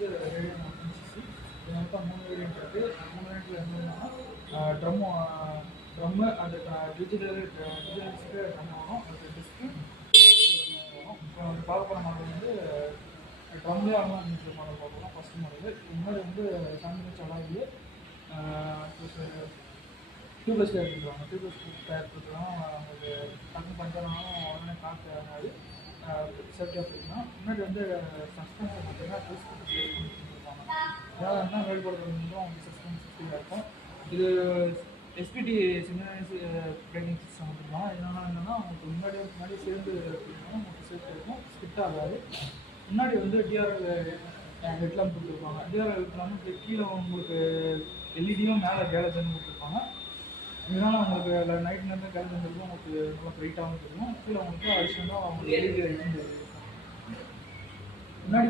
வந்து radio 9cc. இது மொத்தம் 3 வேரியன்ட் இருக்குது. 3 வேரியண்ட்டில் என்னென்னா ட்ரம்மு அந்த டிஜிட்டல்ஸுக்கு ட்ரம் வரும், அது டிஸ்க்கு வரும். இப்போ வந்து பார்க்க போகிற மாடல் வந்து ட்ரம்லேயே அவ்வளோ மீட்டர் மாடல் பார்க்கலாம். ஃபஸ்ட்டு மாடல் முன்னாடி வந்து 7 inch அலாய் டியூப்லெஸ் டயர் கொடுத்துருவாங்க. டியூப்லெஸ் டயர் கொடுத்துருவாங்க. அவங்களுக்கு டக்குனு பஞ்சர்னாலும் உடனே காற்று ஆகாது, சேஃப்டியாக போய்க்கலாம். முன்னாடி வந்து சஸ்பென்ஷன் பார்த்தீங்கன்னா ட்விஸ்ட் கொடுத்துருப்பாங்க. அதாவது என்ன மேல்படுத்துறதும் அவங்க சஸ்பென்ஸ் சேஃப்டியாக இருக்கும். இது எஸ்பிடி சிக்னலைஸ் பிரேக்கிங் சிஸ்டம் கொடுத்துருவாங்க. என்னென்னா உங்களுக்கு முன்னாடி சேர்ந்து அப்படின்னா உங்களுக்கு சேஃப்டி இருக்கும், ஸ்கிட் ஆகாது. முன்னாடி வந்து டிஆர்எல் ஹெட்லாம்ப் கொடுத்துருப்பாங்க. டிஆர்எல் ஹெட்லாம்ப் கீழே உங்களுக்கு எல்இடியும் மேலே கேலஜன் கொடுத்துருப்பாங்க. இதனால் உங்களுக்கு நைட் நேரத்தில் கேலஜன் இருக்கும், உங்களுக்கு நல்லா பிரைட்டாகவும் தெரியும். கீழே உங்களுக்கு அடிஷனலாக அவங்களுக்கு எல்இடி லைட்டும் தெரியும். முன்னாடி